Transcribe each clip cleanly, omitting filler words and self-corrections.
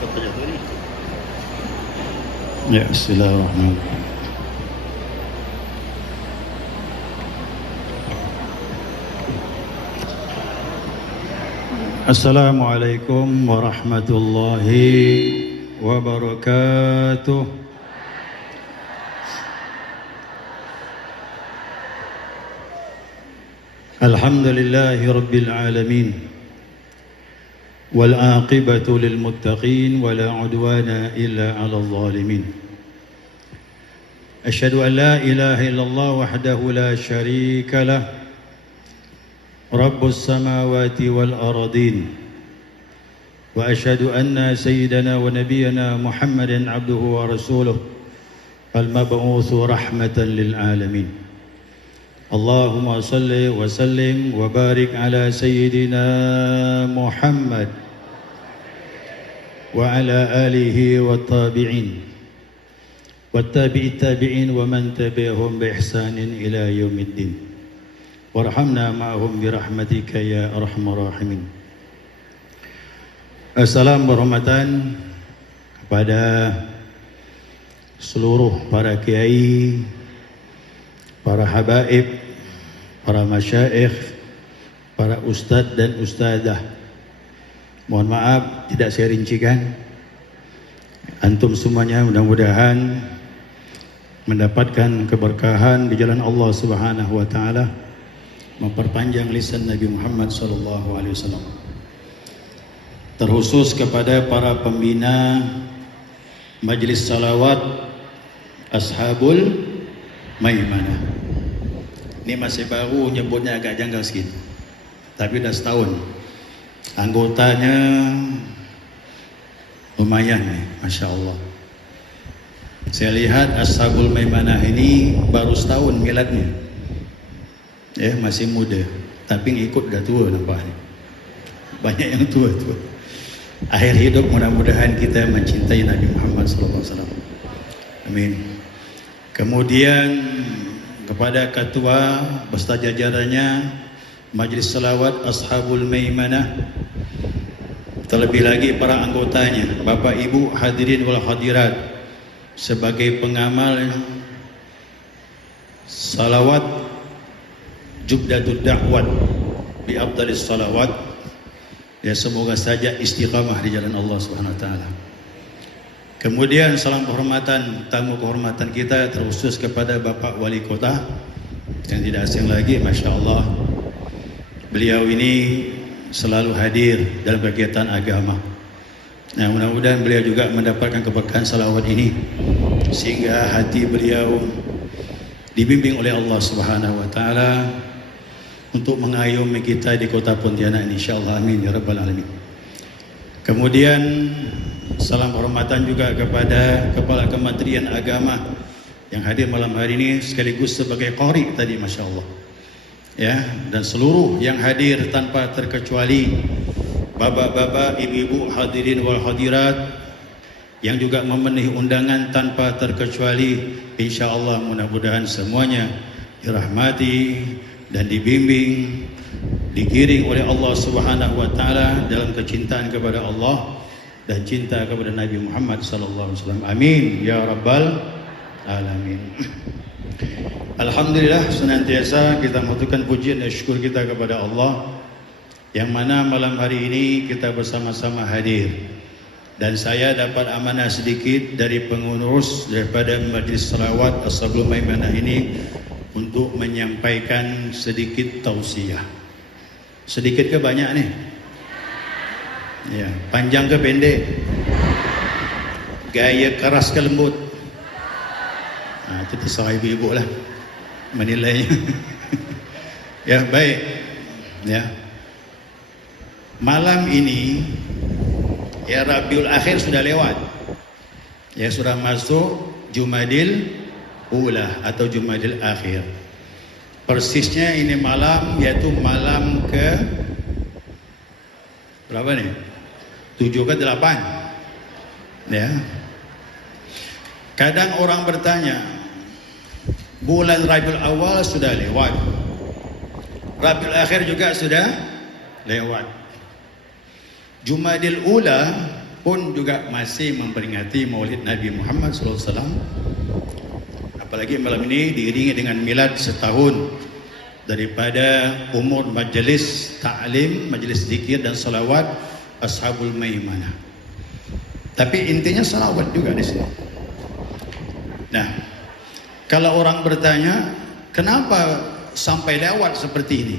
Ya, bismillahirrahmanirrahim. Assalamualaikum warahmatullahi wabarakatuh. Alhamdulillahi rabbil alamin. Wal aqibatu lil muttaqin wa la udwana illa 'alal zalimin. Asyhadu an la ilaha illallah wahdahu la syarika lah. Rabbus samawati wal aradin. Wa asyhadu anna sayyidana wa nabiyyana Muhammadan abduhu wa rasuluh al-mab'utsu rahmatan lil alamin. Allahumma salli wa sallim wa barik ala sayyidina Muhammad wa ala alihi wa tabi'in wa tabi'it tabi'in wa man tabi'ahum bi ihsanin ila yaumiddin. Warhamna ma'hum birahmatika ya arhamar rahimin. Assalamualaikum warahmatullahi kepada seluruh para kiai, para habaib, para masyaikh, para ustadz dan ustadzah. Mohon maaf tidak saya rincikan. Antum semuanya mudah-mudahan mendapatkan keberkahan di jalan Allah Subhanahu wa taala, memperpanjang lisan Nabi Muhammad SAW. Terkhusus kepada para pembina Majlis Salawat Ashabul Maimanah. Ini masih baru, nyebutnya agak janggal sedikit, tapi dah setahun. Anggotanya lumayan nih, Masya Allah. Saya lihat Ashabul Maimanah ini baru setahun miladnya. Masih muda, tapi ngikut dah tua nampaknya. Banyak yang tua. Akhir hidup mudah-mudahan kita mencintai Nabi Muhammad SAW. Amin. Kemudian kepada ketua beserta jajarannya Majlis Salawat Ashabul Maimanah, terlebih lagi para anggotanya, Bapak Ibu hadirin wal hadirat, sebagai pengamal salawat Jubdatud Da'wat bi afdalis salawat, ya semoga saja istiqamah di jalan Allah Subhanahu wa taala. Kemudian salam kehormatan, tamu kehormatan kita terkhusus kepada Bapak Wali Kota yang tidak asing lagi, Masya Allah. Beliau ini selalu hadir dalam kegiatan agama. Nah, mudah-mudahan beliau juga mendapatkan keberkahan salawat ini sehingga hati beliau dibimbing oleh Allah Subhanahu wa taala untuk mengayomi kita di kota Pontianak ini, insyaallah, amin ya rabbal alamin. Kemudian salam hormatan juga kepada Kepala Kementerian Agama yang hadir malam hari ini sekaligus sebagai qari tadi, Masya Allah, ya, dan seluruh yang hadir tanpa terkecuali, bapak-bapak, ibu-ibu hadirin wal hadirat yang juga memenuhi undangan tanpa terkecuali. Insyaallah mudah-mudahan semuanya dirahmati dan dibimbing, digiring oleh Allah Subhanahu wa taala dalam kecintaan kepada Allah dan cinta kepada Nabi Muhammad sallallahu alaihi wasallam. Amin ya rabbal alamin. Alhamdulillah, senantiasa kita mengaturkan pujian dan syukur kita kepada Allah yang mana malam hari ini kita bersama-sama hadir. Dan saya dapat amanah sedikit dari pengurus daripada Majlis Salawat Ashabul Maimanah ini untuk menyampaikan sedikit tausiah. Sedikit ke banyak nih? Ya, panjang ke pendek? Gaya keras ke lembut? Nah, itu terserah ibu-ibu lah menilainya. Ya, baik. Ya. Malam ini ya Rabiul Akhir sudah lewat. Ya, sudah masuk Jumadil Ula atau Jumadil Akhir. Persisnya ini malam, yaitu malam ke berapa nih? 7 ke 8. Ya. Kadang orang bertanya, bulan Rabiul Awal sudah lewat, Rabiul Akhir juga sudah lewat. Jumadil Ula pun juga masih memperingati Maulid Nabi Muhammad SAW. Apalagi malam ini diiringi dengan milad setahun daripada umur majelis ta'lim, majelis zikir dan salawat Ashabul Maimanah. Tapi intinya salawat juga di sini. Nah, kalau orang bertanya, kenapa sampai lewat seperti ini?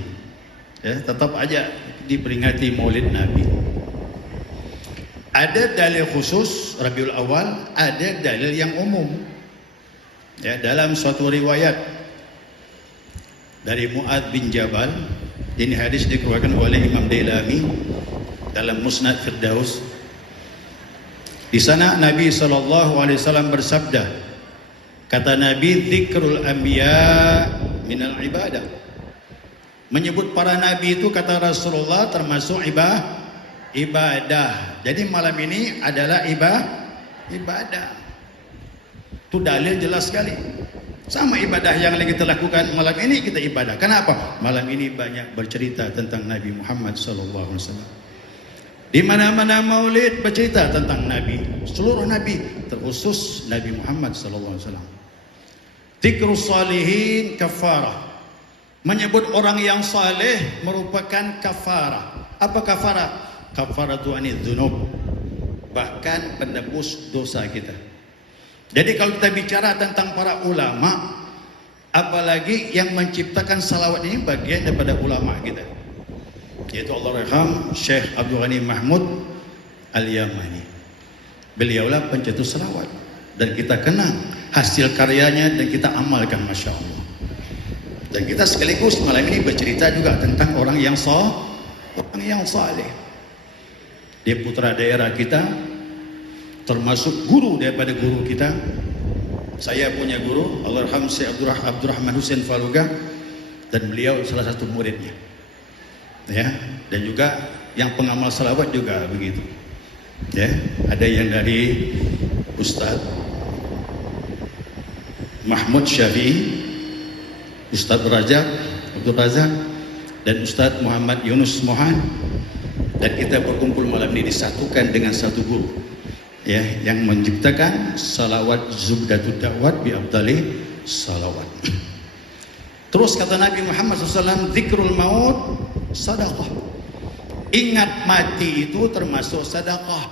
Ya, tetap aja diperingati Maulid Nabi. Ada dalil khusus Rabiul Awal, ada dalil yang umum. Ya, dalam suatu riwayat dari Mu'adz bin Jabal, ini hadis dikeluarkan oleh Imam Dailami dalam Musnad Firdaus. Di sana Nabi SAW bersabda, kata Nabi, dzikrul anbiya minal ibadah. Menyebut para nabi itu kata Rasulullah termasuk ibadah. Jadi malam ini adalah ibadah. Itu dalil jelas sekali. Sama ibadah yang lagi kita lakukan malam ini, kita ibadah. Kenapa? Malam ini banyak bercerita tentang Nabi Muhammad SAW. Di mana-mana maulid bercerita tentang Nabi. Seluruh Nabi, terkhusus Nabi Muhammad SAW. Dzikrus salihin kafarah. Menyebut orang yang saleh merupakan kafarah. Apa kafarah? Kafaratu anidz dzunub. Bahkan penebus dosa kita. Jadi kalau kita bicara tentang para ulama, apalagi yang menciptakan salawat ini bagian daripada ulama kita, yaitu Allahyarham Syekh Abdul Ghani Mahmud Al-Yamani. Beliaulah pencetus salawat dan kita kenang hasil karyanya dan kita amalkan, Masya Allah. Dan kita sekaligus malam ini bercerita juga tentang orang yang saleh. Dia putra daerah kita, termasuk guru daripada guru kita. Saya punya guru, Allahyarham Syekh Abdurrahman Husain Faruga, dan beliau salah satu muridnya. Ya, dan juga yang pengamal salawat juga begitu. Ya, ada yang dari Ustadz Mahmud Syafi'i, Ustadz Abdul Razak, dan Ustadz Muhammad Yunus Mohan. Dan kita berkumpul malam ini disatukan dengan satu guru, ya, yang menciptakan salawat Zubdatud Da'wat bi afdali salawat. Terus kata Nabi Muhammad SAW, dzikrul maut sadaqah. Ingat mati itu termasuk sedekah.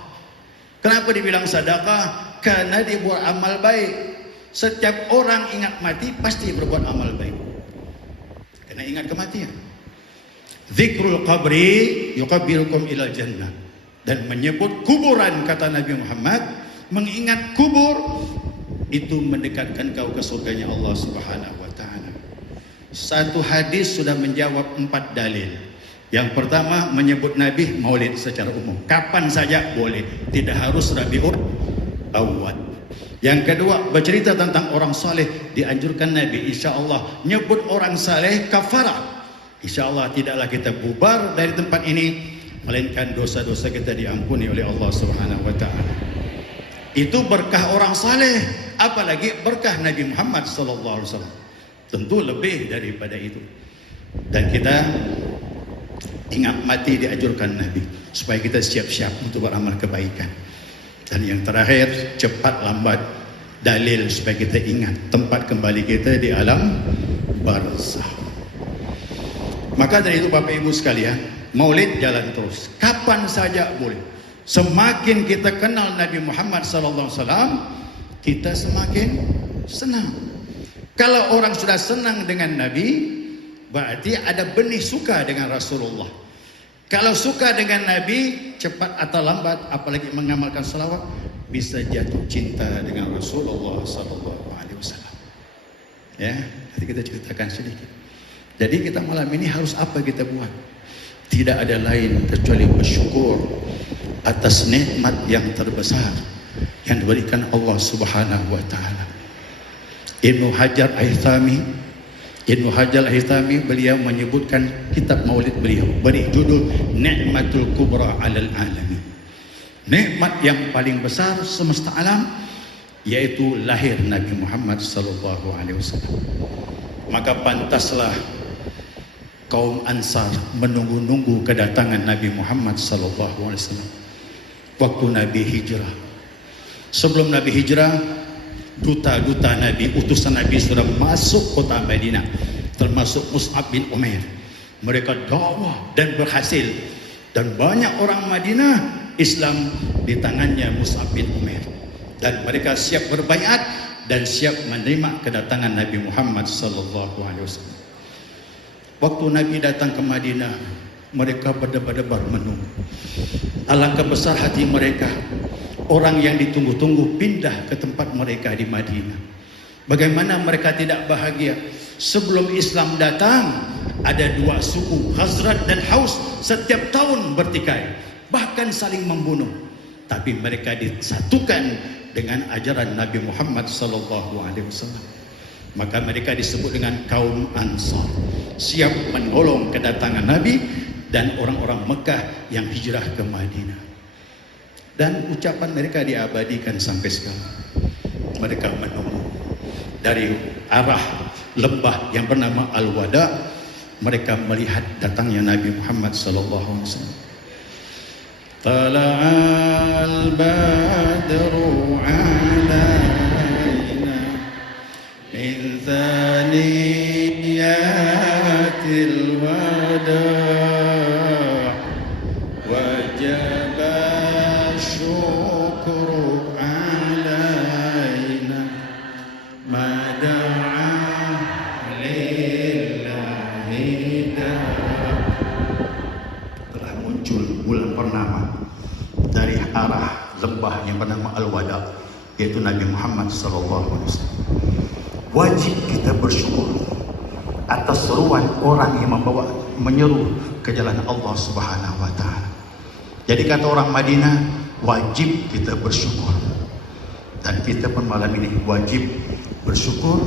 Kenapa dibilang sedekah? Karena dibuat amal baik. Setiap orang ingat mati pasti berbuat amal baik. Karena ingat kematian. Dzikrul qabri yuqabbirukum ilal jannah. Dan menyebut kuburan, kata Nabi Muhammad, mengingat kubur itu mendekatkan kau ke surganya Allah Subhanahu wa taala. Satu hadis sudah menjawab 4 dalil. Yang pertama, menyebut Nabi Maulid secara umum. Kapan saja boleh, tidak harus Rabiul Awal. Yang kedua, bercerita tentang orang saleh, dianjurkan Nabi. Insya Allah nyebut orang saleh kafarah. Insya Allah tidaklah kita bubar dari tempat ini, melainkan dosa-dosa kita diampuni oleh Allah Subhanahu wa taala. Itu berkah orang saleh, apalagi berkah Nabi Muhammad sallallahu alaihi wasallam. Tentu lebih daripada itu. Dan kita ingat mati dianjurkan Nabi, supaya kita siap-siap untuk beramal kebaikan. Dan yang terakhir, cepat lambat dalil supaya kita ingat tempat kembali kita di alam barzakh. Maka dari itu Bapak Ibu sekalian, Maulid jalan terus, kapan saja boleh. Semakin kita kenal Nabi Muhammad SAW, kita semakin senang. Kalau orang sudah senang dengan Nabi, berarti ada benih suka dengan Rasulullah. Kalau suka dengan Nabi, cepat atau lambat, apalagi mengamalkan salawat, bisa jatuh cinta dengan Rasulullah SAW. Ya, nanti kita ceritakan sedikit. Jadi kita malam ini harus apa kita buat? Tidak ada lain kecuali bersyukur atas nikmat yang terbesar yang diberikan Allah Subhanahu wa taala. Ibnu Hajar Al-Haythami beliau menyebutkan kitab Maulid beliau beri judul Ni'matul Kubra 'alal Alamin. Nikmat yang paling besar semesta alam, yaitu lahir Nabi Muhammad sallallahu alaihi wasallam. Maka pantaslah kaum Ansar menunggu-nunggu kedatangan Nabi Muhammad sallallahu alaihi wasallam. waktu Nabi hijrah. Sebelum Nabi hijrah, duta-duta Nabi, utusan Nabi sudah masuk kota Madinah, termasuk Mus'ab bin Umair. Mereka dakwah dan berhasil, dan banyak orang Madinah Islam di tangannya Mus'ab bin Umair, dan mereka siap berbaiat dan siap menerima kedatangan Nabi Muhammad sallallahu alaihi wasallam. Waktu Nabi datang ke Madinah, mereka berdebar-debar menunggu. Alangkah besar hati mereka. Orang yang ditunggu-tunggu pindah ke tempat mereka di Madinah. Bagaimana mereka tidak bahagia? Sebelum Islam datang, ada dua suku, Khazraj dan Aus, setiap tahun bertikai, bahkan saling membunuh. Tapi mereka disatukan dengan ajaran Nabi Muhammad sallallahu alaihi wasallam. Maka mereka disebut dengan kaum Ansar, siap menolong kedatangan Nabi dan orang-orang Mekah yang hijrah ke Madinah. Dan ucapan mereka diabadikan sampai sekarang. Mereka menunggu dari arah lembah yang bernama Al-Wada. Mereka melihat datangnya Nabi Muhammad sallallahu alaihi wasallam. Tala'al badru alaina min thaniyatil wada' wajaba syukru alaina mada'a lillahi telah muncul bulan purnama dari arah lembah yang bernama Al-Wada, yaitu Nabi Muhammad SAW. Wajib kita bersyukur atas seruan orang yang menyeru ke jalan Allah Subhanahu wa Ta'ala. Jadi kata orang Madinah, wajib kita bersyukur. Dan kita pun malam ini wajib bersyukur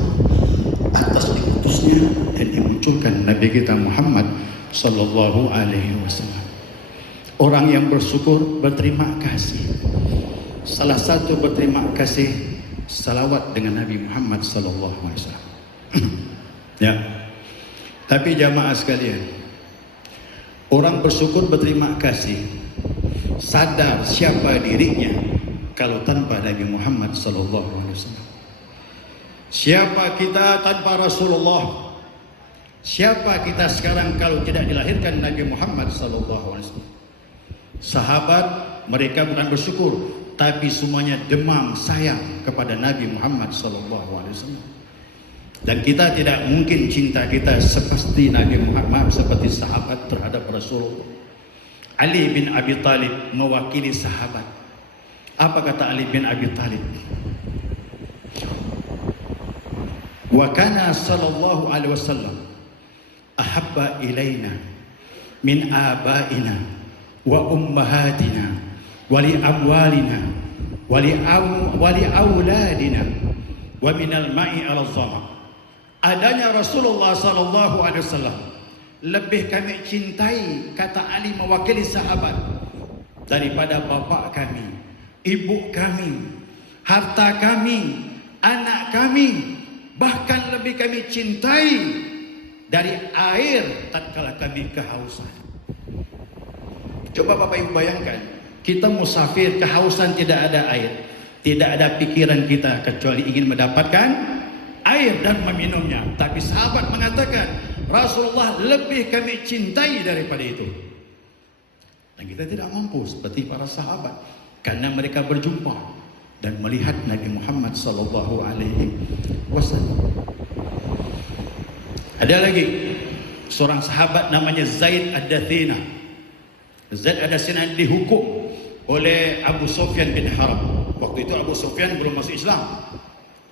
atas diutusnya dan dimunculkan Nabi kita Muhammad sallallahu alaihi wasallam. Orang yang bersyukur berterima kasih. Salah satu berterima kasih salawat dengan Nabi Muhammad sallallahu alaihi wasallam. Ya. Tapi jamaah sekalian, orang bersyukur berterima kasih, sadar siapa dirinya kalau tanpa Nabi Muhammad sallallahu alaihi wasallam. Siapa kita tanpa Rasulullah? Siapa kita sekarang kalau tidak dilahirkan Nabi Muhammad sallallahu alaihi wasallam? Sahabat mereka bukan bersyukur, tapi semuanya demam sayang kepada Nabi Muhammad sallallahu alaihi wasallam. Dan kita tidak mungkin cinta kita seperti Nabi Muhammad, seperti sahabat terhadap Rasulullah. Ali bin Abi Talib mewakili sahabat. Apa kata Ali bin Abi Talib? Wa kana sallallahu alaihi wasallam ahabba ilaina min abaina wa ummahatina wa li amwalina wa li auladina wa minal ma'i ala zama. Adanya Rasulullah sallallahu alaihi wasallam lebih kami cintai, kata Ali mewakili sahabat, daripada bapak kami, ibu kami, harta kami, anak kami, bahkan lebih kami cintai dari air tatkala kami kehausan. Coba Bapak Ibu bayangkan, kita musafir kehausan, tidak ada air, tidak ada pikiran kita kecuali ingin mendapatkan air dan meminumnya. Tapi sahabat mengatakan Rasulullah lebih kami cintai daripada itu. Dan kita tidak mampu seperti para sahabat, karena mereka berjumpa dan melihat Nabi Muhammad sallallahu alaihi wasallam. Ada lagi seorang sahabat namanya Zaid ad-Dathina. Zaid ad-Dathina dihukum oleh Abu Sufyan bin Harb. Waktu itu Abu Sufyan belum masuk Islam,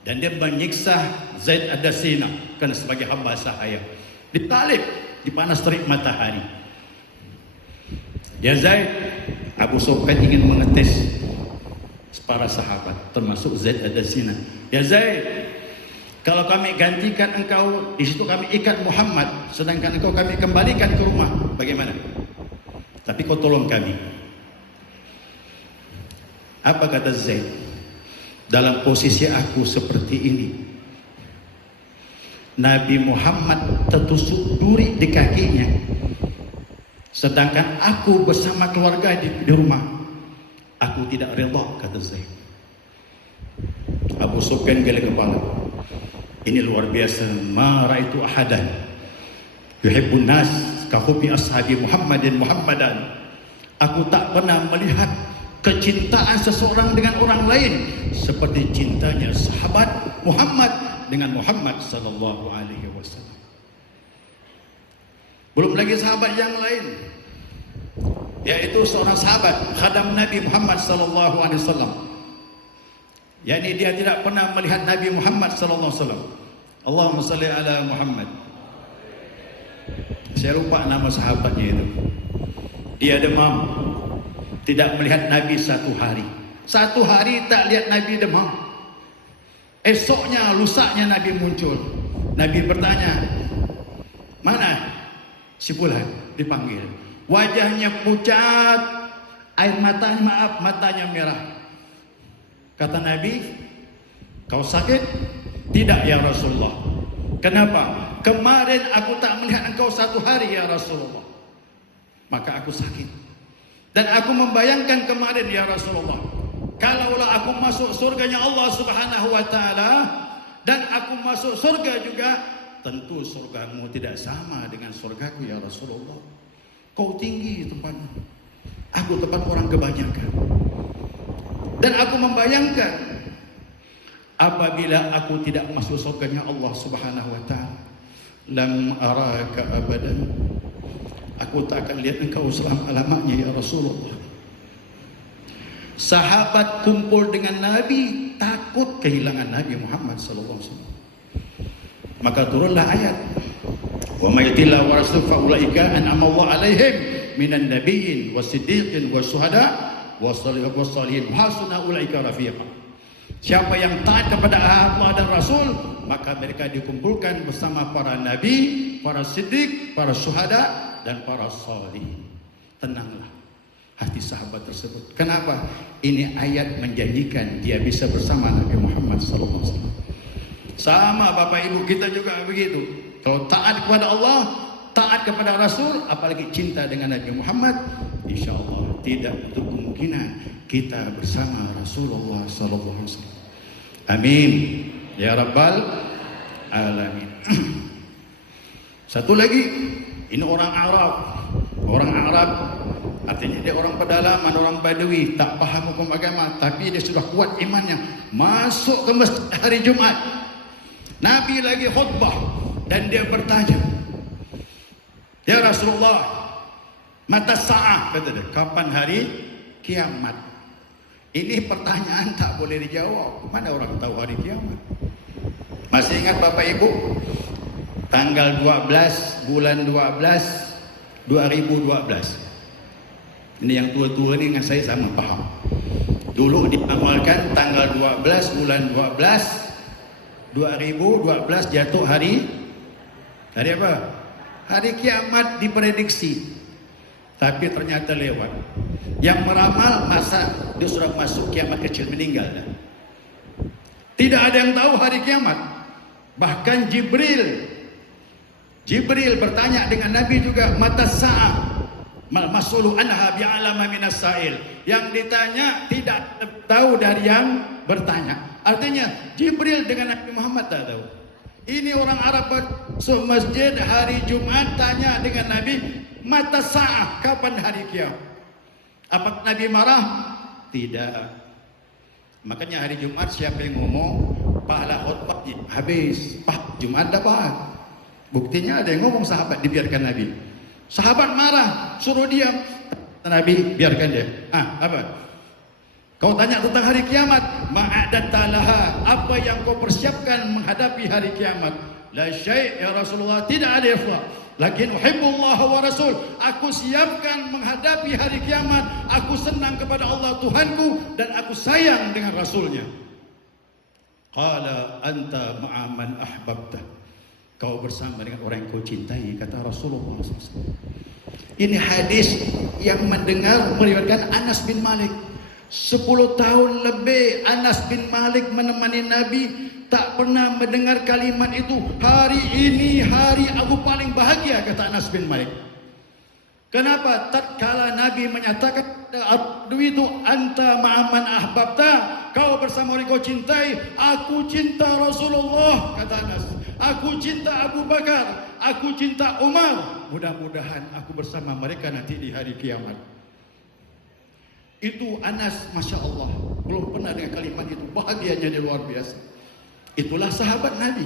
dan dia menyiksa Zaid ad-Dathina karena sebagai hamba sahaya. Ditalib, dipanas terik matahari. Ya Zaid, Abu Sufyan ingin mengetes para sahabat, termasuk Zaid ad-Dathina. Ya Zaid, kalau kami gantikan engkau, di situ kami ikat Muhammad, sedangkan engkau kami kembalikan ke rumah, bagaimana? Tapi kau tolong kami. Apa kata Zaid? Dalam posisi aku seperti ini, Nabi Muhammad tertusuk duri di kakinya, sedangkan aku bersama keluarga di rumah. Aku tidak redha, kata Zaid. Abu Sufyan geleng kepala. Ini luar biasa. Ma ra'aitu ahadan yuhibbun nas ka hubbi ashabi Muhammadan. Aku tak pernah melihat kecintaan seseorang dengan orang lain seperti cintanya sahabat Muhammad dengan Muhammad sallallahu alaihi wasallam. Belum lagi sahabat yang lain, yaitu seorang sahabat khadam Nabi Muhammad sallallahu alaihi wasallam. yakni dia tidak pernah melihat Nabi Muhammad sallallahu alaihi wasallam. Allahumma salli ala Muhammad. Saya lupa nama sahabatnya itu. Dia demam, tidak melihat Nabi satu hari. Satu hari tak lihat Nabi demam. Esoknya, lusaknya Nabi muncul. Nabi bertanya, mana si fulan? Dipanggil. Wajahnya pucat, air matanya, maaf, matanya merah. Kata Nabi, kau sakit? Tidak ya Rasulullah. Kenapa? Kemarin aku tak melihat engkau satu hari ya Rasulullah. Maka aku sakit. Dan aku membayangkan kemarin ya Rasulullah, kalaulah aku masuk surganya Allah subhanahu wa ta'ala, dan aku masuk surga juga, tentu surgamu tidak sama dengan surgaku ya Rasulullah. Kau tinggi tempatmu, aku tempat orang kebanyakan. Dan aku membayangkan, apabila aku tidak masuk surganya Allah subhanahu wa ta'ala, lam araka abadan, aku tak akan lihat engkau selama-lamanya ya Rasulullah. Sahabat kumpul dengan Nabi, takut kehilangan Nabi Muhammad sallallahu alaihi wasallam. Maka turunlah ayat, wa may yuti'illah wa rasulahu fa ulaika an'ama Allah 'alaihim minan nabiyyin wasiddiqin wasyuhada wassalihin hasuna ulaika rafiqa. Siapa yang taat kepada Allah dan Rasul, maka mereka dikumpulkan bersama para nabi, para siddiq, para syuhada, dan para salihin. Tenanglah hati sahabat tersebut. Kenapa? Ini ayat menjanjikan dia bisa bersama Nabi Muhammad SAW. Sama Bapak Ibu kita juga begitu. Kalau taat kepada Allah, taat kepada Rasul, apalagi cinta dengan Nabi Muhammad, insya Allah tidak untuk kemungkinan kita bersama Rasulullah SAW. Amin ya Rabbal Alamin. Satu lagi, ini orang Arab. Orang Arab artinya dia orang pedalaman, orang Badui, tak paham hukum agama, tapi dia sudah kuat imannya. Masuk ke masjid hari Jumat, Nabi lagi khutbah, dan dia bertanya, ya Rasulullah, mata sa'ah, kata dia, kapan hari kiamat? Ini pertanyaan tak boleh dijawab. Mana orang tahu hari kiamat? Masih ingat Bapak Ibu? Tanggal 12 bulan 12 2012. Ini yang tua-tua ni dengan saya sama paham. Dulu diamalkan tanggal 12 bulan 12 2012 jatuh hari apa? Hari kiamat diprediksi. Tapi ternyata lewat. Yang meramal masa dia sudah masuk kiamat kecil, meninggal dah. Tidak ada yang tahu hari kiamat. Bahkan Jibril bertanya dengan Nabi juga, mata sa'ah mal mas'ulu anha bi'alama minas sa'il. Yang ditanya tidak tahu dari yang bertanya. Artinya Jibril dengan Nabi Muhammad tak tahu. Ini orang Arab masuk masjid hari Jumat, tanya dengan Nabi, mata sa'ah, kapan hari kiamat? Apa Nabi marah? Tidak. Makanya hari Jumat siapa yang ngomong, pahala khutbah habis, Jumat dapat. Buktinya ada yang ngomong sahabat, dibiarkan Nabi. Sahabat marah, suruh diam. Nabi biarkan dia. Apa? Kau tanya tentang hari kiamat, ma'adatta laha, apa yang kau persiapkan menghadapi hari kiamat? La syai' ya Rasulullah, tidak ada ya. Lakin uhibbullah wa rasul, aku siapkan menghadapi hari kiamat. Aku senang kepada Allah Tuhanku, dan aku sayang dengan Rasulnya. Qala anta ma'a man ahbabta, kau bersama dengan orang yang kau cintai, kata Rasulullah SAW. Ini hadis yang mendengar meriwayatkan Anas bin Malik. 10 tahun lebih Anas bin Malik menemani Nabi, tak pernah mendengar kalimat itu. Hari ini hari aku paling bahagia, kata Anas bin Malik. Kenapa? Tatkala Nabi menyatakan itu anta ma'aman ahbabta, kau bersama orang kau cintai. Aku cinta Rasulullah, kata Anas. Aku cinta Abu Bakar, aku cinta Umar. Mudah-mudahan aku bersama mereka nanti di hari kiamat. Itu Anas, Masya Allah, belum pernah dengan kalimat itu. Bahagianya dia luar biasa. Itulah sahabat Nabi.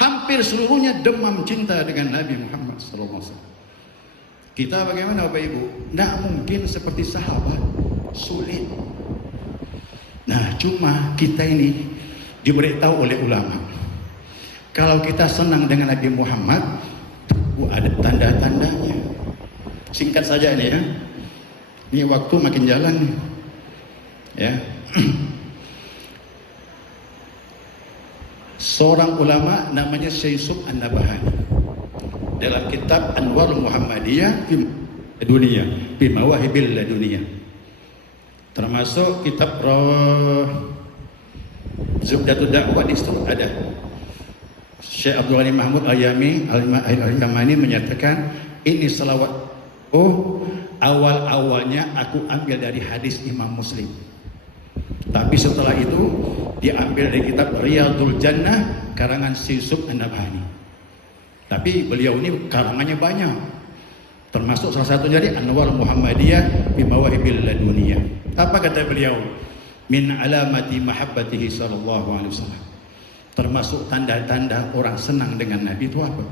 Hampir seluruhnya demam cinta dengan Nabi Muhammad SAW. Kita bagaimana Bapak Ibu? Tidak mungkin seperti sahabat, sulit. Nah, cuma kita ini diberitahu oleh ulama. Kalau kita senang dengan Nabi Muhammad, ada tanda-tandanya. Singkat saja ini ya. Ini waktu makin jalan nih. Ya. Seorang ulama namanya Syekh Yusuf An-Nabahani, dalam kitab Anwar Muhammadiyah fi dunia, fi mawahibil dunia, termasuk kitab Zubdatud Da'wah, di situ ada Syekh Abdul Ghani Mahmud Al-Yamani menyatakan ini selawat awal-awalnya aku ambil dari hadis Imam Muslim, tapi setelah itu diambil dari kitab Riyadul Jannah karangan Syekh Yusuf An-Nabhani. Tapi beliau ini karangannya banyak, termasuk salah satunya dari Anwar Muhammadiyah fi mawahibil laduniyah. Apa kata beliau? Min alamati mahabbatihi sallallahu alaihi wasallam. Termasuk tanda-tanda orang senang dengan Nabi itu apa?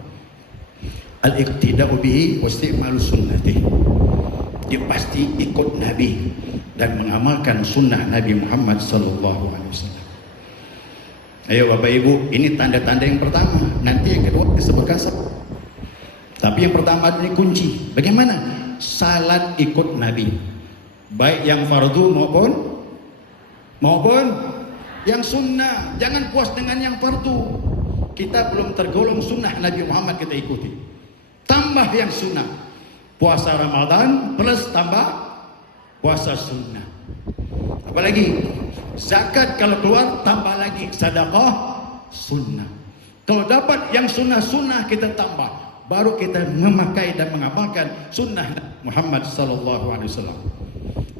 Al-iqtida'u bihi wa isti'malu sunnatih. Dia pasti ikut Nabi dan mengamalkan sunnah Nabi Muhammad sallallahu alaihi wasallam. Ayo Bapak Ibu, ini tanda-tanda yang pertama. Nanti yang kedua disebutkan. Tapi yang pertama ini kunci. Bagaimana? Salat ikut Nabi, baik yang fardu maupun yang sunnah. Jangan puas dengan yang fardu. Kita belum tergolong sunnah Nabi Muhammad, kita ikuti. Tambah yang sunnah. Puasa Ramadan plus tambah puasa sunnah. Apalagi zakat kalau keluar tambah lagi sedekah sunnah. Kalau dapat yang sunnah-sunnah kita tambah, baru kita memakai dan mengamalkan sunnah Muhammad sallallahu alaihi wasallam.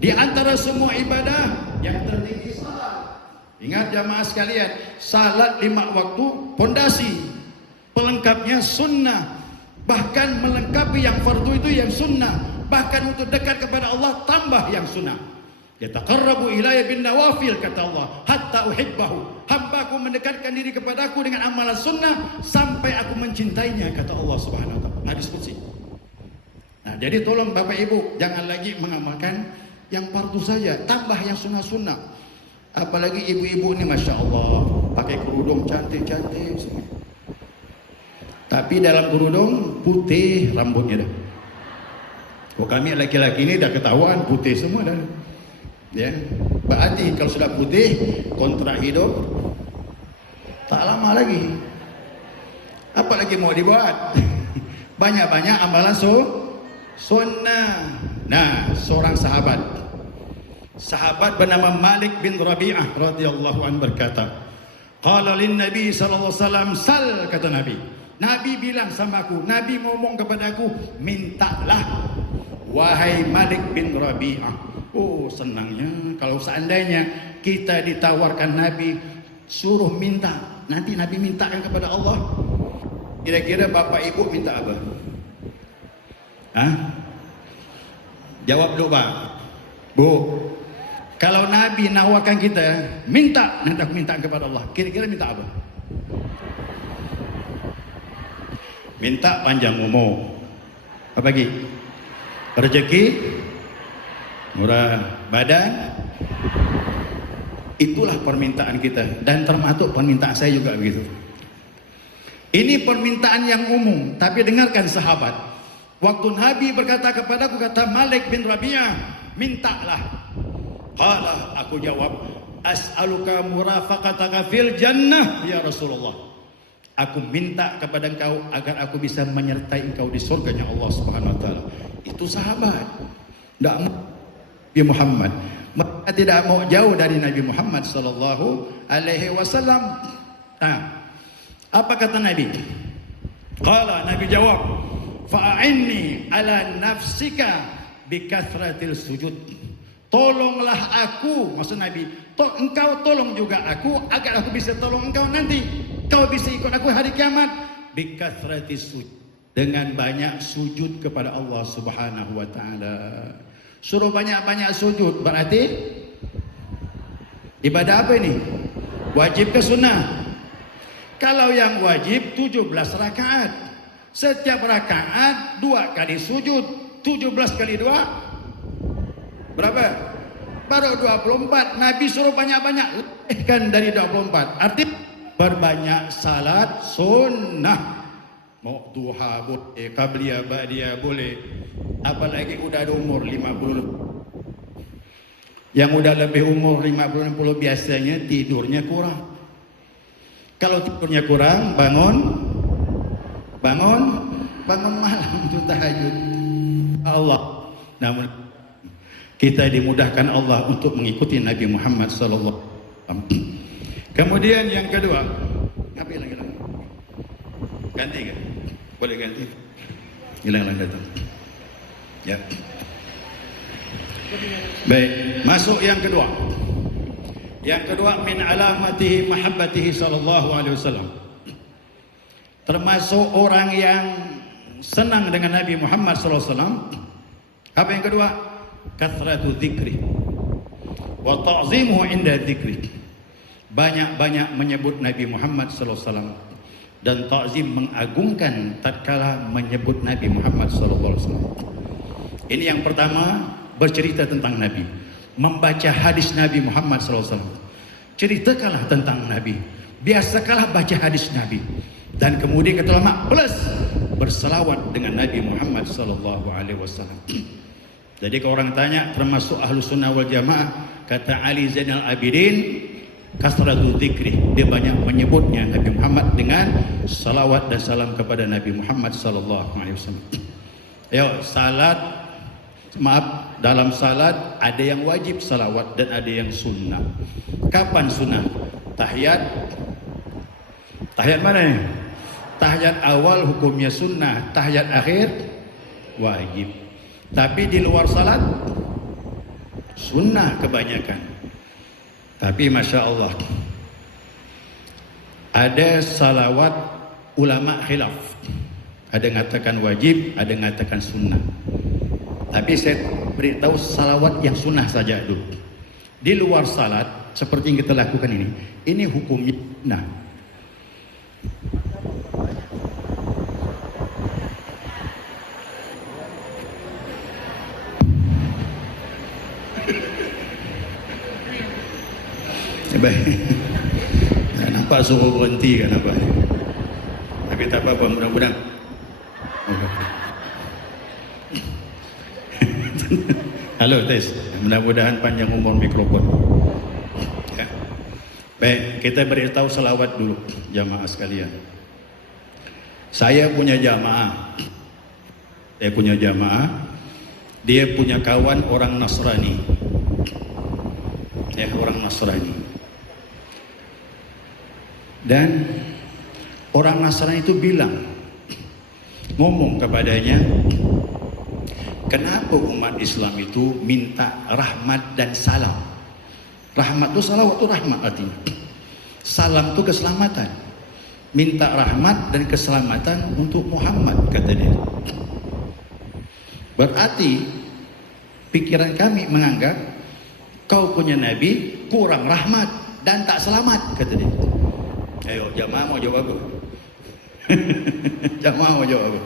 Di antara semua ibadah yang tertinggi salat. Ingat jamaah sekalian, salat 5 waktu pondasi, pelengkapnya sunnah. Bahkan melengkapi yang fardu itu yang sunnah. Bahkan untuk dekat kepada Allah tambah yang sunnah. Yataqarrabu ilayya bin nawafil, kata Allah, hatta uhibbahu. Hambaku mendekatkan diri kepadaku dengan amalan sunnah sampai aku mencintainya, kata Allah Subhanahu wa taala. Hadis qudsi. Nah, jadi tolong Bapak Ibu jangan lagi mengamalkan yang fardu saja, tambah yang sunnah-sunnah. Apalagi ibu-ibu ini Masya Allah pakai kerudung cantik-cantik, tapi dalam kerudung putih rambutnya dah. Kok kami laki-laki ini dah ketahuan putih semua dah. Ya, berarti kalau sudah putih kontrak hidup tak lama lagi. Apalagi mau dibuat? Banyak-banyak amalan sunnah. Nah, seorang sahabat bernama Malik bin Rabi'ah radhiyallahu anhu berkata, qala lin Nabi sallallahu alaihi wasallam, sal, kata Nabi. Nabi bilang sama aku, Nabi ngomong kepada aku, mintalah wahai Malik bin Rabi'ah. Oh, senangnya kalau seandainya kita ditawarkan Nabi suruh minta, nanti Nabi mintakan kepada Allah. Kira-kira Bapak Ibu minta apa? Hah? Jawab dulu Pak. Bu, kalau Nabi nawarkan kita minta, nanti aku minta kepada Allah, kira-kira minta apa? Minta panjang umur, apa lagi? Rezeki, murah badan. Itulah permintaan kita, dan termasuk permintaan saya juga begitu. Ini permintaan yang umum, tapi dengarkan sahabat. Waktu Nabi berkata kepadaku, kata Malik bin Rabi'ah, mintalah. Qala, aku jawab, as'aluka murafaqataka fil jannah ya Rasulullah. Aku minta kepada engkau agar aku bisa menyertai engkau di surganya Allah Subhanahu wa taala. Itu sahabat. Tidak mau Nabi Muhammad. Mereka tidak mau jauh dari Nabi Muhammad sallallahu alaihi wasallam. Nah, apa kata Nabi? Qala, Nabi jawab, fa'inni ala nafsika bikathratil sujud. Tolonglah aku, maksud Nabi, engkau tolong juga aku agar aku bisa tolong engkau nanti. Kau bisa ikut aku hari kiamat. Bikathratis sujud, dengan banyak sujud kepada Allah Subhanahu wa taala. Suruh banyak-banyak sujud, berarti ibadah apa ini? Wajib ke sunnah? Kalau yang wajib 17 rakaat. Setiap rakaat 2 kali sujud. 17 kali 2 berapa? Baru 24. Nabi suruh banyak-banyak, lebihkan dari 24. Artinya berbanyak salat sunnah. Mau duha boleh, qabliyah ba'diyah boleh. Apalagi udah ada umur 50. Yang udah lebih umur 50-60 biasanya tidurnya kurang. Kalau tidurnya kurang, bangun malam itu tahajud. Allah. Namun kita dimudahkan Allah untuk mengikuti Nabi Muhammad sallallahu alaihi wasallam. Kemudian yang kedua, apa lagi? Ganti kan? Boleh ganti? Hilang datang. Ya. Baik, masuk yang kedua. Yang kedua, min alamatihi mahabbatihi sallallahu alaihi wasallam. Termasuk orang yang senang dengan Nabi Muhammad sallallahu alaihi wasallam. Apa yang kedua? Kathratu dzikri wa ta'zimuhu inda dzikri. Banyak-banyak menyebut Nabi Muhammad sallallahu alaihi wasallam dan ta'zim, mengagungkan tatkala menyebut Nabi Muhammad sallallahu alaihi wasallam. Ini yang pertama, bercerita tentang Nabi, membaca hadis Nabi Muhammad sallallahu alaihi wasallam. Ceritakanlah tentang Nabi, biasakanlah baca hadis Nabi, dan kemudian kata ulama plus berselawat dengan Nabi Muhammad sallallahu alaihi wasallam. Jadi kalau orang tanya termasuk ahlu sunnah wal jamaah, kata Ali Zainal Abidin, kasratu dzikri, dia banyak menyebutnya Nabi Muhammad dengan salawat dan salam kepada Nabi Muhammad sallallahu alaihi wasallam. Ayo salat, maaf, dalam salat ada yang wajib salawat dan ada yang sunnah. Kapan sunnah? Tahiyat mana nih? Tahiyat awal hukumnya sunnah, tahiyat akhir wajib. Tapi di luar salat sunnah kebanyakan. Tapi Masya Allah, ada salawat ulama khilaf. Ada yang mengatakan wajib, ada yang mengatakan sunnah. Tapi saya beritahu salawat yang sunnah saja dulu. Di luar salat seperti yang kita lakukan ini hukumnya sunnah. Baik. Nampak suruh berhenti kan apa? Tapi tak apa-apa, mudah-mudahan. Halo tes, mudah-mudahan panjang umur mikrofon. Ya. Baik, kita beritahu selawat dulu jamaah sekalian. Saya punya jamaah. Dia punya kawan orang Nasrani. Ya, orang Nasrani. Dan orang Nasrani itu ngomong kepadanya, kenapa umat Islam itu minta rahmat dan salam? Rahmat itu, salawat itu rahmat artinya. Salam itu keselamatan. Minta rahmat dan keselamatan untuk Muhammad, kata dia. Berarti pikiran kami menganggap kau punya Nabi kurang rahmat dan tak selamat, kata dia. Ayo jamaah mau jawab apa? Jamaah mau jawab apa?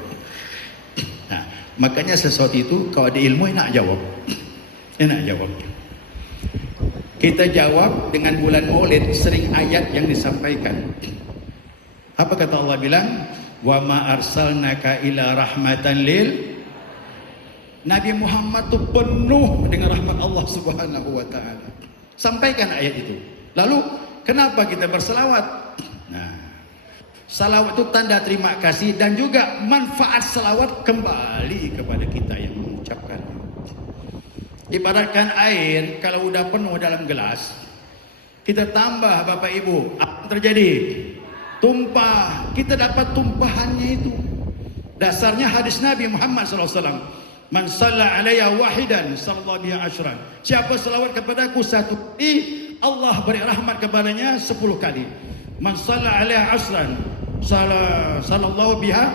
Nah, makanya sesuatu itu kalau ada ilmu enak jawab. Kita jawab dengan bulan Maulid, sering ayat yang disampaikan. Apa kata Allah bilang? Wa ma arsalnaka ila rahmatan lil. Nabi Muhammad itu penuh dengan rahmat Allah Subhanahu wa taala. Sampaikan ayat itu. Lalu kenapa kita berselawat? Nah, salawat itu tanda terima kasih dan juga manfaat salawat kembali kepada kita yang mengucapkan. Ibaratkan air kalau udah penuh dalam gelas, kita tambah Bapak Ibu, apa yang terjadi? Tumpah, kita dapat tumpahannya itu. Dasarnya hadis Nabi Muhammad SAW. Man shalla alayya wahidan sallallahu bihi asyran. Siapa selawat kepadaku satu kali, Allah beri rahmat kepadanya 10 kali. Man shalla alayya asyran sallallahu biha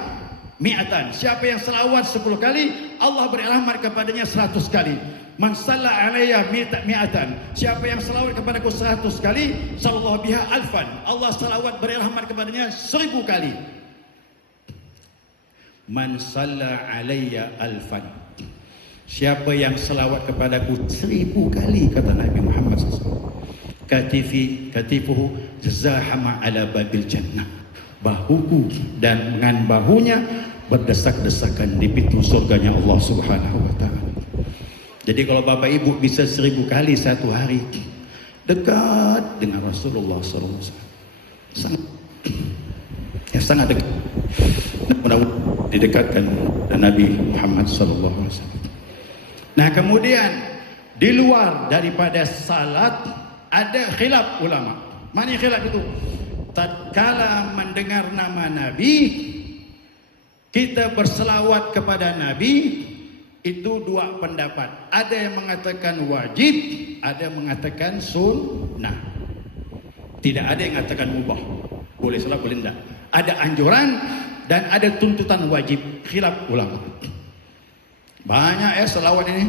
mi'atan. Siapa yang selawat 10 kali, Allah beri rahmat kepadanya 100 kali. Man shalla alayya mi'atan. Siapa yang selawat kepadaku 100 kali, sallallahu biha alfan. Allah selawat beri rahmat kepadanya 1000 kali. Man shalla alayya alfan. Siapa yang selawat kepadaku 1000 kali, kata Nabi Muhammad SAW, katifuhu zahama ala babil jannah. Bahuku dan dengan bahunya berdesak-desakan di pintu surganya Allah Subhanahu wa taala. Jadi kalau Bapak Ibu bisa 1000 kali satu hari, dekat dengan Rasulullah SAW. Sangat dekat. Mudah-mudahan didekatkan dengan Nabi Muhammad SAW. Nah, kemudian di luar daripada salat ada khilaf ulama. Mana khilaf itu? Tatkala mendengar nama Nabi, kita berselawat kepada Nabi, itu dua pendapat. Ada yang mengatakan wajib, ada yang mengatakan sunnah. Tidak ada yang mengatakan mubah. Boleh salat, boleh tidak. Ada anjuran dan ada tuntutan wajib. Khilaf ulama. Banyak selawat ini.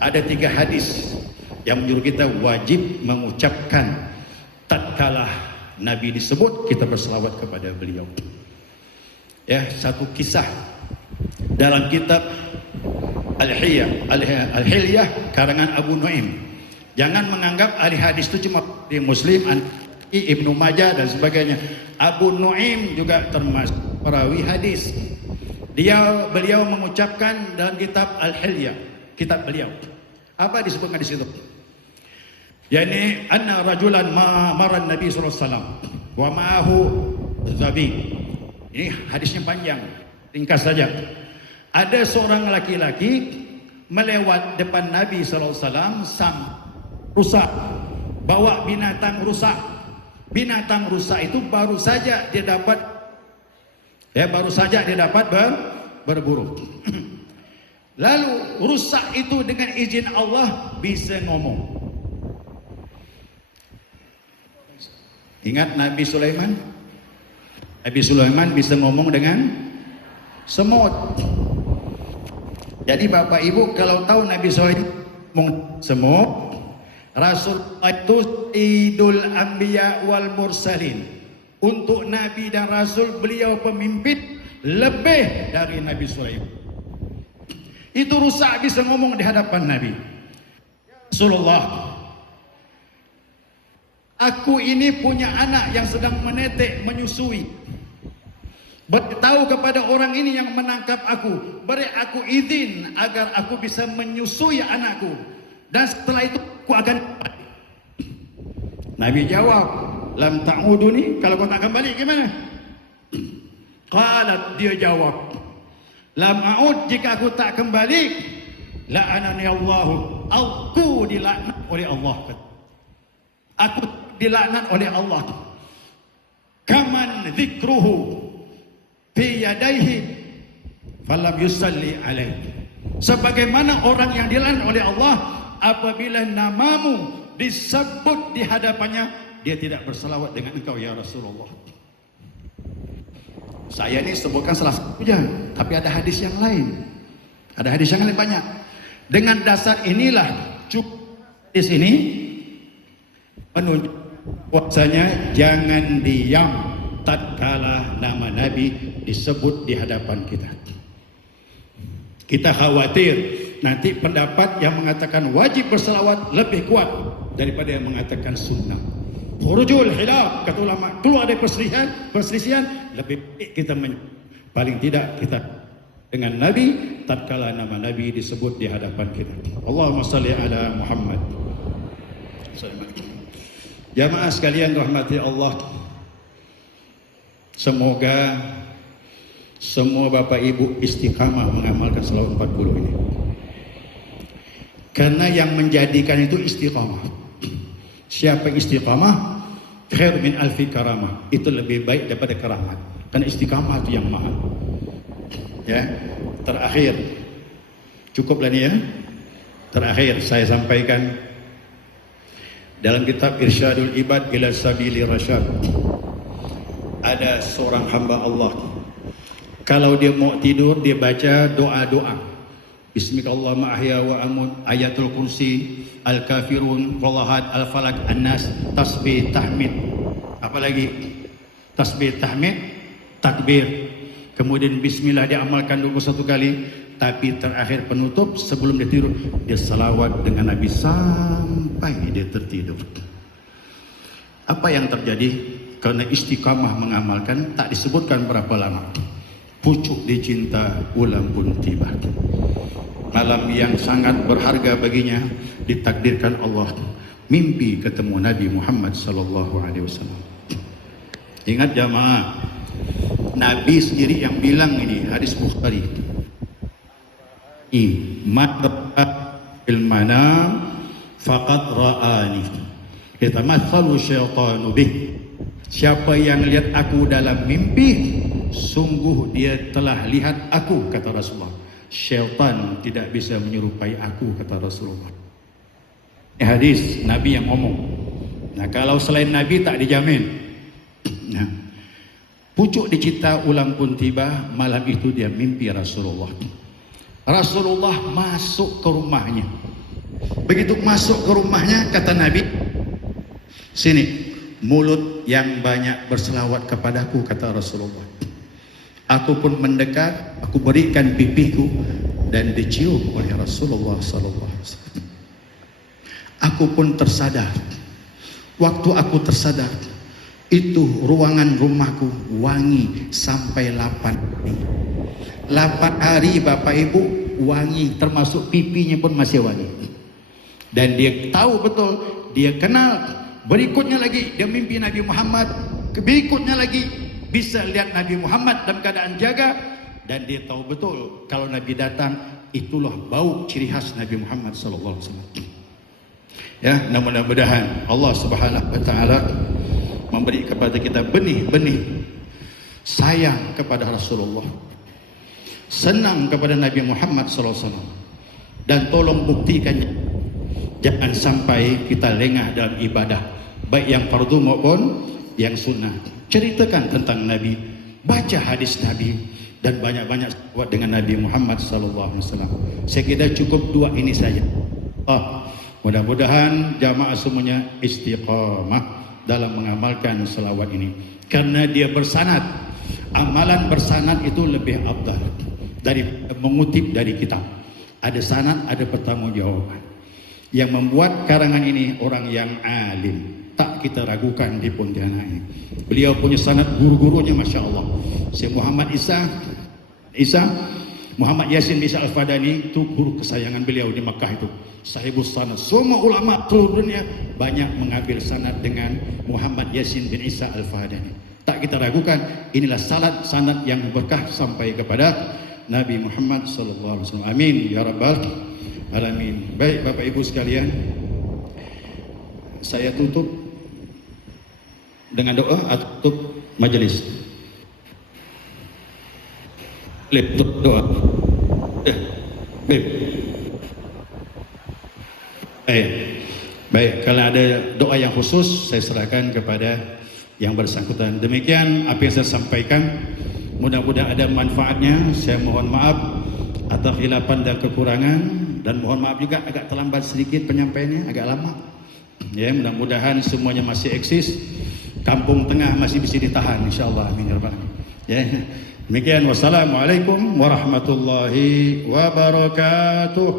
Ada 3 hadis yang menyuruh kita wajib mengucapkan tatkala Nabi disebut, kita berselawat kepada beliau. Ya, satu kisah dalam kitab Al-Hilyah karangan Abu Nuaim. Jangan menganggap ahli hadis itu cuma di Muslim, Ibnu Majah dan sebagainya. Abu Nuaim juga termasuk perawi hadis. Beliau mengucapkan dalam kitab Al-Hilyah, kitab beliau. Apa disebutkan di situ? Yani anna rajulan maran Nabi sallallahu alaihi wasallam wa ma'ahu zabi. Ini hadisnya panjang, ringkas saja. Ada seorang laki-laki melewat depan Nabi sallallahu alaihi wasallam rusak, bawa binatang rusak. Binatang rusak itu baru saja dia dapat berburu. Lalu rusak itu dengan izin Allah bisa ngomong. Ingat Nabi Sulaiman? Nabi Sulaiman bisa ngomong dengan semut. Jadi Bapak Ibu kalau tahu Nabi Sulaiman ngomong semut, Rasul itu Idul Anbiya wal Mursalin. Untuk Nabi dan Rasul beliau pemimpin lebih dari Nabi Sulaiman. Itu rusak bisa ngomong di hadapan Nabi. Rasulullah, aku ini punya anak yang sedang menetek, menyusui. Beritahu kepada orang ini yang menangkap aku, beri aku izin agar aku bisa menyusui anakku. Dan setelah itu aku akan kembali. Nabi jawab, lam ta'uduni, kalau kau tak kembali gimana? Qalat, dia jawab, lam a'ud, jika aku tak kembali, la'anani Allahu, aku dilaknat oleh Allah. Aku dilaknat oleh Allah. Kaman dzikruhu fi yadayhi falam yusalli alaihi. Sebagaimana orang yang dilaknat oleh Allah apabila namamu disebut di hadapannya, dia tidak berselawat dengan engkau ya Rasulullah. Saya ini sebutkan salah satunya, tapi ada hadis yang lain. Ada hadis yang lain banyak. Dengan dasar inilah cukup hadis ini menunjuk bahwasanya jangan diam tatkala nama Nabi disebut di hadapan kita. Kita khawatir nanti pendapat yang mengatakan wajib berselawat lebih kuat daripada yang mengatakan sunnah. Khurujul khilaf, kata ulama, keluar dari perselisihan, lebih baik kita paling tidak kita dengan Nabi tatkala nama Nabi disebut di hadapan kita. Allahumma shalli ala Muhammad. Jamaah sekalian rahmati Allah, semoga semua Bapak Ibu istiqamah mengamalkan selawat 40 ini. Karena yang menjadikan itu istiqamah. Siapa yang istiqamah, khair min alfi karamah. Itu lebih baik daripada keramat. Karena istiqamah itu yang mahal. Ya, terakhir. Cukuplah ni ya. Terakhir saya sampaikan dalam kitab Irsyadul Ibad ila Sabili Rasyad. Ada seorang hamba Allah, kalau dia mau tidur dia baca doa-doa. Bismillahirrahmanirrahim ahya wa amut, ayatul kursi, al-kafirun, walahad, al-falak, an-nas, tasbih, tahmid. Apa lagi? Tasbih, tahmid, takbir. Kemudian bismillah diamalkan 21 kali. Tapi terakhir penutup sebelum dia tidur, dia salawat dengan Nabi sampai dia tertidur. Apa yang terjadi? Karena istiqamah mengamalkan, tak disebutkan berapa lama. Pucuk dicinta ulang pun tiba. Malam yang sangat berharga baginya, ditakdirkan Allah mimpi ketemu Nabi Muhammad sallallahu alaihi wasallam. Ingat jamaah, Nabi sendiri yang bilang ini, hadis Bukhari. Fil manam faqad ra'ani yatamathalu syaitanu bih. Siapa yang lihat aku dalam mimpi, sungguh dia telah lihat aku, kata Rasulullah. Syaitan tidak bisa menyerupai aku, kata Rasulullah. Ini hadis Nabi yang ngomong. Nah, kalau selain Nabi tak dijamin. Nah, pucuk dicinta ulang pun tiba. Malam itu dia mimpi Rasulullah. Rasulullah masuk ke rumahnya. Begitu masuk ke rumahnya, kata Nabi, sini, mulut yang banyak berselawat kepadaku, kata Rasulullah. Aku pun mendekat, aku berikan pipiku dan dicium oleh Rasulullah sallallahu alaihi wasallam. Aku pun tersadar. Waktu aku tersadar, itu ruangan rumahku wangi sampai 8 hari. 8 hari Bapak Ibu wangi, termasuk pipinya pun masih wangi. Dan dia tahu betul, dia kenal. Berikutnya lagi dia mimpi Nabi Muhammad, berikutnya lagi bisa lihat Nabi Muhammad dalam keadaan jaga. Dan dia tahu betul kalau Nabi datang, itulah bau ciri khas Nabi Muhammad sallallahu alaihi wasallam. Ya, mudah-mudahan Allah Subhanahu wa taala memberi kepada kita benih-benih sayang kepada Rasulullah, senang kepada Nabi Muhammad SAW, dan tolong buktikannya. Jangan sampai kita lengah dalam ibadah, baik yang fardu maupun yang sunnah. Ceritakan tentang Nabi, baca hadis Nabi, dan banyak-banyak buat dengan Nabi Muhammad SAW. Saya kira cukup 2 ini saja. Mudah-mudahan jamaah semuanya istiqamah dalam mengamalkan selawat ini, karena dia bersanad. Amalan bersanad itu lebih afdal dari mengutip dari kitab. Ada sanad, ada pertanggungjawaban. Yang membuat karangan ini orang yang alim, tak kita ragukan di Pontianak ini. Beliau punya sanad, guru-gurunya Masya Allah. Syekh Muhammad Muhammad Yasin Isa Al-Fadani, itu guru kesayangan beliau di Makkah itu. Sahibus sanad. Semua ulama seluruh dunia banyak mengambil sanad dengan Muhammad Yasin bin Isa Al-Fadani. Tak kita ragukan, inilah sanad yang berkah sampai kepada Nabi Muhammad sallallahu alaihi wasallam. Amin ya rabbal alamin. Baik Bapak Ibu sekalian, saya tutup dengan doa atau tutup majelis. Tutup doa. Baik, kalau ada doa yang khusus saya serahkan kepada yang bersangkutan. Demikian apa yang saya sampaikan, mudah-mudahan ada manfaatnya. Saya mohon maaf atas khilafan dan kekurangan, dan mohon maaf juga agak terlambat sedikit penyampaiannya, agak lama. Ya, mudah-mudahan semuanya masih eksis. Kampung Tengah masih bisa ditahan insyaallah. Amin ya rabbal alamin. Ya. Demikian, wassalamualaikum warahmatullahi wabarakatuh.